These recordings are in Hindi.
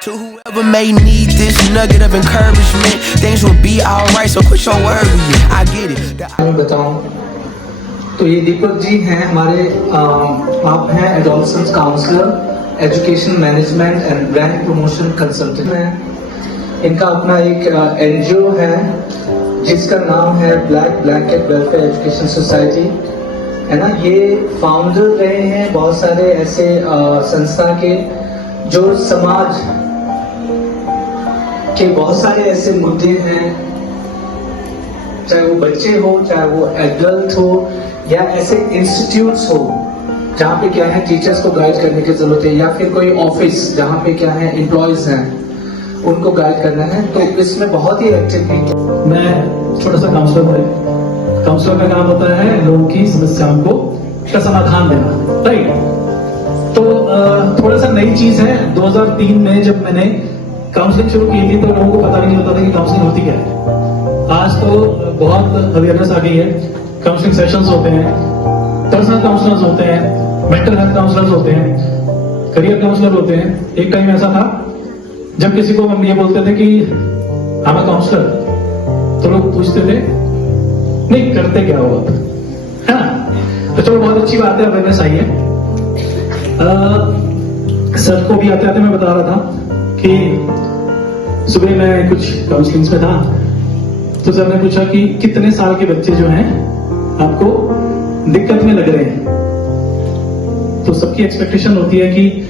To whoever may need this nugget of encouragement, things will be alright, so quit your worry. I get it. मैं बताऊं तो ये दीपक जी हैं हमारे आप हैं adolescence counsellor, education management and brand promotion consultant हैं। इनका अपना एक एनजीओ है जिसका नाम है black blanket welfare education society, है ना। ये फाउंडर रहे हैं बहुत सारे ऐसे संस्था के जो समाज के बहुत सारे ऐसे मुद्दे हैं, चाहे वो बच्चे हो, चाहे वो एडल्ट हो, या ऐसे इंस्टीट्यूट्स हो जहाँ पे क्या है टीचर्स को गाइड करने की जरूरत है, या फिर कोई ऑफिस जहाँ पे क्या है एम्प्लॉयज हैं उनको गाइड करना है, तो इसमें बहुत ही एक्टिव है। मैं छोटा सा काउंसलर हूँ। काउंसलर का काम होता है लोगों की समस्याओं को का समाधान देना, राइट। तो थोड़ा सा नई चीज है, 2003 में जब मैंने काउंसलिंग शुरू की थी तो लोगों को पता भी नहीं होता था कि काउंसलिंग होती क्या है। आज तो बहुत अवेयरनेस आ गई है। काउंसलिंग सेशंस होते हैं, पर्सनल काउंसलर्स होते हैं, मेंटल हेल्थ काउंसलर्स होते हैं, करियर काउंसलर होते हैं। एक टाइम ऐसा था जब किसी को हम ये बोलते थे कि आई एम अ काउंसलर, तो लोग पूछते थे नहीं करते क्या हो, है ना। तो चलो बहुत अच्छी बात है, अवेयरनेस आई है। सर को भी आते आते मैं बता रहा था कि सुबह मैं कुछ काउंसलिंग्स में था, तो सर ने पूछा कि कितने साल के बच्चे जो हैं आपको दिक्कत में लग रहे हैं। तो सबकी एक्सपेक्टेशन होती है कि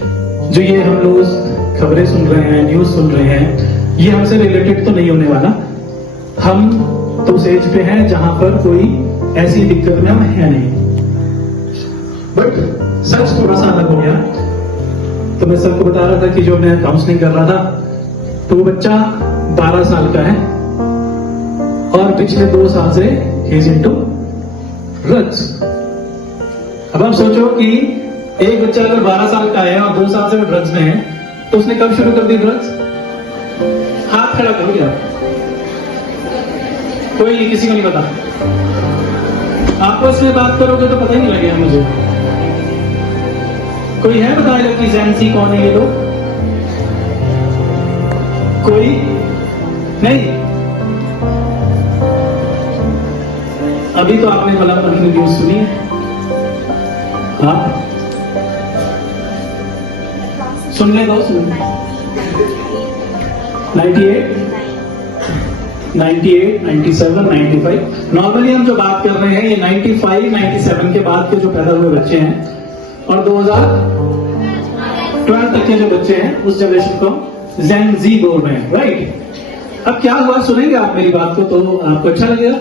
जो ये हम लोग खबरें सुन रहे हैं, न्यूज सुन रहे हैं, ये हमसे रिलेटेड तो नहीं होने वाला। हम तो उस एज पे हैं जहां पर कोई ऐसी दिक्कत में हम है नहीं। बट सच थोड़ा सा अलग हो गया। तो मैं सर को बता रहा था कि जो मैं काउंसलिंग कर रहा था तो वो बच्चा 12 साल का है और पिछले 2 साल से he's into drugs। अब आप सोचो कि एक बच्चा अगर 12 साल का है और 2 साल से वो ड्रग्स में है, तो उसने कब शुरू कर दी ड्रग्स? हाथ खड़ा करो क्या? कोई नहीं, किसी को नहीं पता। आपस में बात करोगे तो पता ही नहीं लगेगा मुझे। कोई है बताएगा कि जैनसी कौन है ये लोग? कोई नहीं। अभी तो आपने मतलब अपनी न्यूज सुनी है, हाँ सुनने दो। 98, 97, 95। नॉर्मली हम जो बात कर रहे हैं ये 95, 97 के बाद के जो पैदा हुए बच्चे हैं और 2012 तक के जो बच्चे हैं उस जनरेशन को जेन जी बोल रहे हैं, राइट। अब क्या हुआ, सुनेंगे आप मेरी बात को तो आपको अच्छा लगेगा।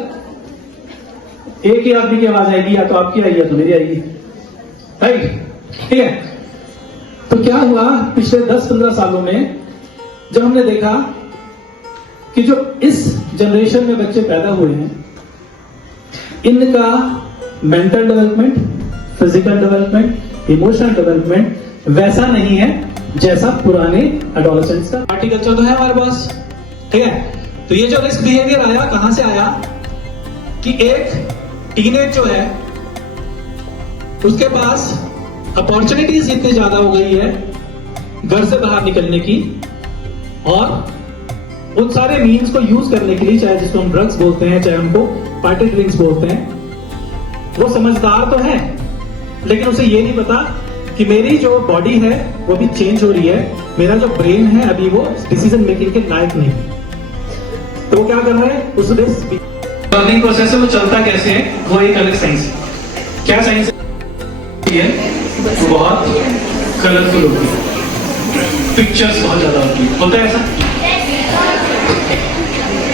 एक ही आदमी की आवाज आएगी, या तो आपकी आएगी या तो मेरी आएगी, राइट, ठीक है। तो क्या हुआ पिछले 10-15 सालों में जब हमने देखा कि जो इस जनरेशन में बच्चे पैदा हुए हैं इनका mental development, physical development, emotional development वैसा नहीं है जैसा पुराने एडोलेसेंट्स का। पार्टी कल्चर तो है हमारे पास, ठीक है। तो ये जो रिस्क बिहेवियर आया कहां से आया कि एक टीनेज जो है उसके पास अपॉर्चुनिटीज इतनी ज्यादा हो गई है घर से बाहर निकलने की और उन सारे मीन्स को यूज करने के लिए, चाहे जिसको हम ड्रग्स बोलते हैं, चाहे उनको पार्टी ड्रिंक्स बोलते हैं। वो समझदार तो है लेकिन उसे ये नहीं पता कि मेरी जो बॉडी है वो भी चेंज हो रही है, मेरा जो ब्रेन है अभी वो डिसीजन मेकिंग के लायक नहीं। तो वो क्या कर रहा है, उस लर्निंग प्रोसेस है वो चलता कैसे है, वो एक अलग साइंस है। क्या साइंस है? वो बहुत कलरफुल होती है, पिक्चर्स बहुत ज्यादा होती है, होता है ऐसा।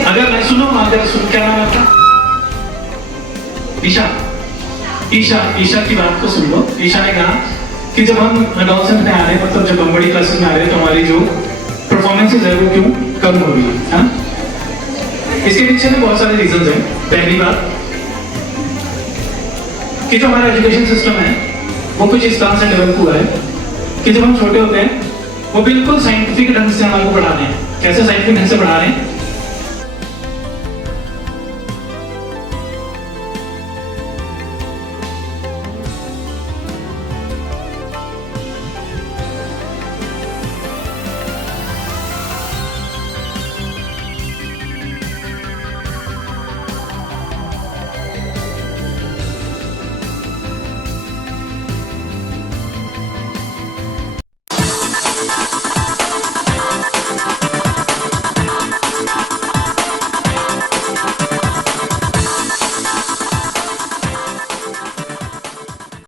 अगर मैं सुनो अगर सुन, क्या नाम आपका? ईशा। ईशा की बात को सुन लो। ईशा ने कहा कि जब हम एडोलेसेंट में आ रहे हैं, मतलब जब हम बड़ी क्लासेस में आ रहे हैं, तो हमारी जो परफॉर्मेंसेज है वो क्यों कम हो रही है, हाँ? इसके पीछे में बहुत सारे रीजंस हैं। पहली बात कि जो हमारा एजुकेशन सिस्टम है वो कुछ इस तरह से डेवलप हुआ है कि जब हम छोटे होते हैं वो बिल्कुल साइंटिफिक ढंग से हमारे को पढ़ा रहे हैं। कैसे साइंटिफिक ढंग से पढ़ा रहे हैं